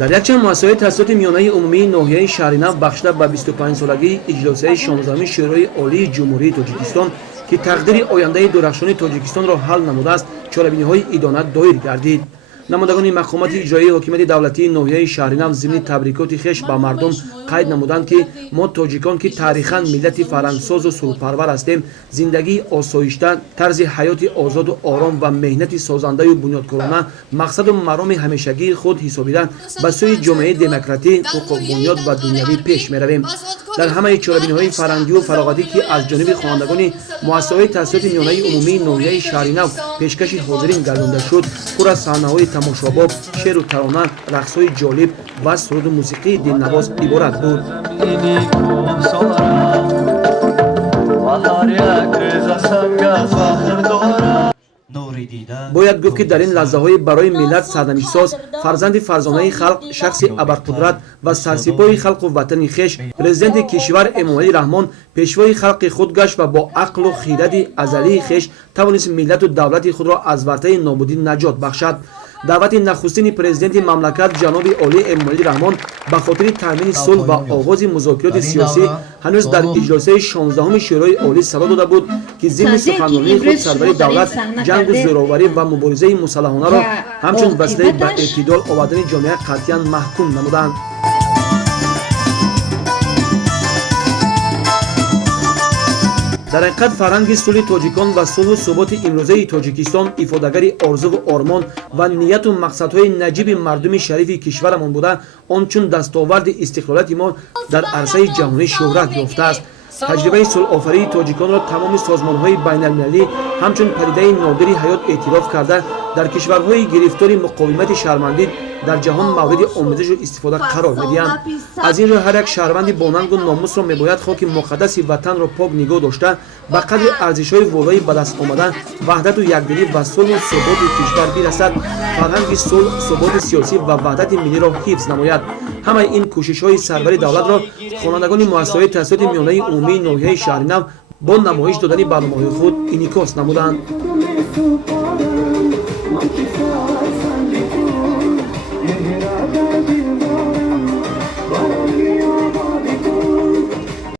дар якчанд муассисаҳои таҳсилоти миёнаи умумии ноҳияи шаҳри Нав бахшида ба 25-солагии иҷлосияи 16-уми шӯрои олии ҷумҳурии Тоҷикистон ки тақдири ояндаи дурахшони Тоҷикистонро ҳал намудааст, чорабиниҳои идона доир гардид. намоядагони мақомоти иҷроии ҳокимияти давлатии ноҳияи шаҳри Нав зимни табрикоти хеш ба мардум қайд намуданд ки мо тоҷикон ки таърихан миллати фарҳангсозу сулҳпарвар ҳастем, зиндагии осоишта, тарзи ҳаёти озоду ором ва меҳнати созандаю бунёдкорона мақсаду мароми ҳамешагии худ ҳисобида ба сӯи ҷомеаи демократӣ, ҳуқуқбунёд ва дунявӣ пеш меравем. дар ҳамаи чорабиниҳои фарҳангиву фароғатӣ ки аз ҷониби хонандагони муассисаҳои таҳсилоти миёнаи умумии ноҳияи шаҳри Нав пешкаши ҳозирин гардонда шуд, пур аз саҳнаҳои тамошобоб, шеъру тарона, рақсҳои ҷолиб ва суруду мусиқии дилнавоз иборат буд. бояд гуфт ки дар ин лаҳзаҳои барои миллат сарнамишсоз, фарзанди фарзонаи халқ, шахси абарқудрат ва сарсипоҳи халқу ватани хеш, президенти кишвар Эмомалӣ Раҳмон пешвои халқи худ гашт ва бо ақлу хиради азалии хеш тавонист миллату давлати худро аз вартаи нобудӣ наҷот бахшад. даъвати нахустини президенти мамлакат ҷаноби Олӣ Эмомалӣ Раҳмон ба хотири таъмини сулҳ ва оғози музокироти сиёсӣ ҳанӯз дар иҷлосияи 16-уми шӯрои олӣ садо дода буд ки зимни суханронии худ сарвари давлат ҷангу зӯроварӣ ва муборизаи мусаллаҳонаро ҳамчун василаи ба эътидол овардани ҷомеа қатъиян маҳкум намуданд. дар ҳақиқат фарҳанги сулҳи тоҷикон ва сулҳу суботи имрӯзаи Тоҷикистон ифодагари орзуву ормон ва нияту мақсадҳои наҷиби мардуми шарифи кишварамон буда, он чун дастоварди истиқлолияти мо дар арсаи ҷаҳонӣ шӯҳрат ёфтааст. таҷрибаи сулҳофарии тоҷиконро тамоми созмонҳои байналмилалӣ ҳамчун падидаи нодири ҳаёт эътироф карда, дар кишварҳои гирифтори муқовимати шаҳрвандӣ дар ҷаҳон мавриди омӯзишу истифода қарор медиҳанд. аз ин рӯ ҳар як шаҳрванди бонангу номусро мебояд хоки муқаддаси ватанро пок нигоҳ дошта, ба қадри арзишҳои волои ба даст омада, ваҳдату якдилӣ ва сулҳу суботи кишвар бирасад, фарҳанги сулҳ, суботи сиёсӣ ва ваҳдати миллиро ҳифз намояд. ҳамаи ин кӯшишҳои сарвари давлатро хонандагони муассисаҳои таҳсилоти миёнаи умумии ноҳияи шаҳри Нав бо намоиш додани барномаҳои худ инъикос намуданд.